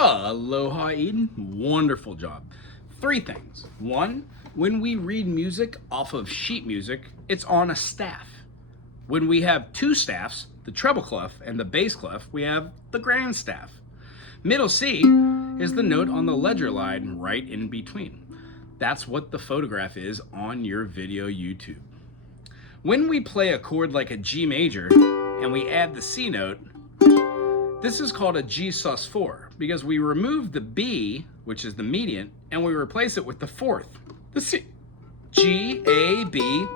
Aloha, Eden. Wonderful job. 3 things. 1, when we read music off of sheet music, it's on a staff. When we have 2 staffs, the treble clef and the bass clef, we have the grand staff. Middle C is the note on the ledger line right in between. That's what the photograph is on your video YouTube. When we play a chord like a G major and we add the C note, this is called a G sus4 because we remove the B, which is the median, and we replace it with the 4th, the C. G, A, B,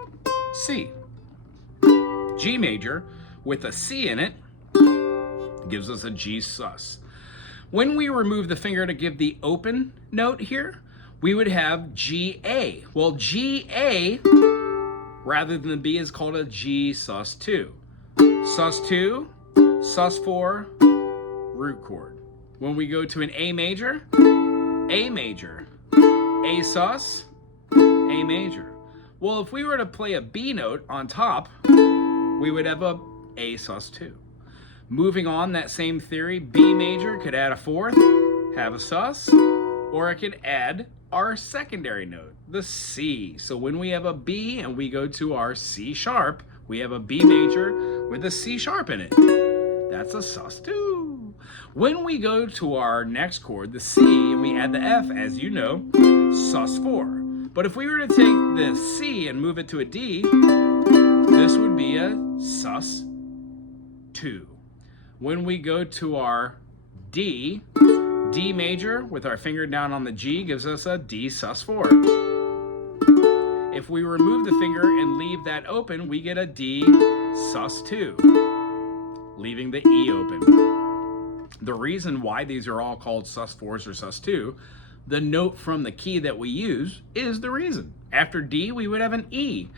C. G major with a C in it gives us a G sus. When we remove the finger to give the open note here, we would have G-A. Well, G-A, rather than the B, is called a G sus2. Sus2, sus4, root chord. When we go to an A major, A sus, A major. Well, if we were to play a B note on top, we would have a sus2. Moving on that same theory, B major could add a 4th, have a sus, or it could add our secondary note, the C. So when we have a B and we go to our C sharp, we have a B major with a C sharp in it. That's a sus2. When we go to our next chord, the C, and we add the F, as you know, sus4. But if we were to take the C and move it to a D, this would be a sus2. When we go to our D, D major with our finger down on the G gives us a D sus4. If we remove the finger and leave that open, we get a D sus2, leaving the E open. The reason why these are all called sus4s or sus2, the note from the key that we use is the reason. After D, we would have an E.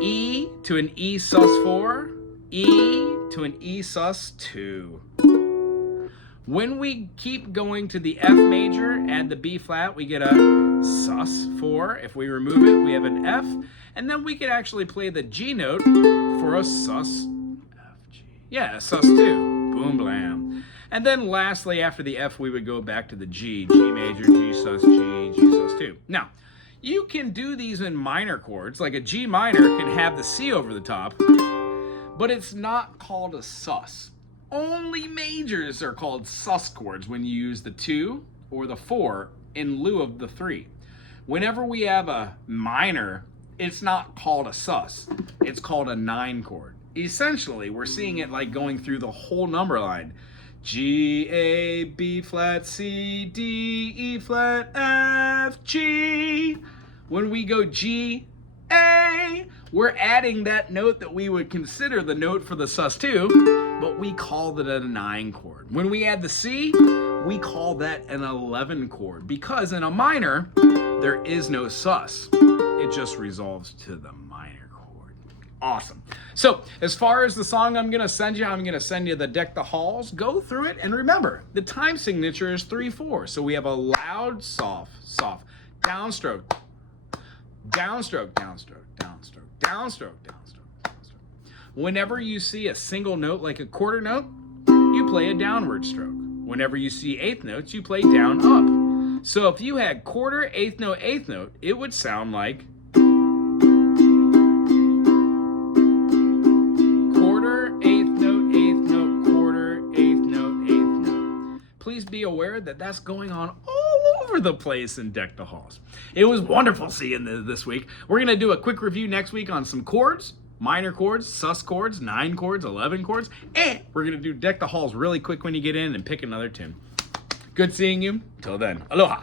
E to an E sus4, E to an E sus2. When we keep going to the F major, add the B flat, we get a sus4. If we remove it, we have an F. And then we could actually play the G note for a sus, F, G. Yeah, a sus2. Boom, blam. And then lastly, after the F, we would go back to the G. G major, G sus, G, G sus2. Now, you can do these in minor chords. Like a G minor can have the C over the top, but it's not called a sus. Only majors are called sus chords when you use the 2 or the 4 in lieu of the 3. Whenever we have a minor, it's not called a sus. It's called a 9 chord. Essentially, we're seeing it like going through the whole number line. G, A, B flat, C, D, E flat, F, G. When we go G, A, we're adding that note that we would consider the note for the sus2, but we called it a 9 chord. When we add the C, we call that an 11 chord because in a minor, there is no sus. It just resolves to the minor chord. Awesome. So as far as the song I'm going to send you the Deck the Halls. Go through it and remember, the time signature is 3/4. So we have a loud, soft, downstroke, downstroke, downstroke, downstroke, downstroke, downstroke, downstroke. Whenever you see a single note like a quarter note, you play a downward stroke. Whenever you see eighth notes, you play down up. So if you had quarter, eighth note, it would sound like quarter, eighth note, quarter, eighth note. Please be aware that that's going on all over the place in Deck the Halls. It was wonderful seeing this week. We're going to do a quick review next week on some chords, minor chords, sus chords, 9 chords, 11 chords, and we're going to do Deck the Halls really quick when you get in and pick another tune. Good seeing you. Till then, aloha.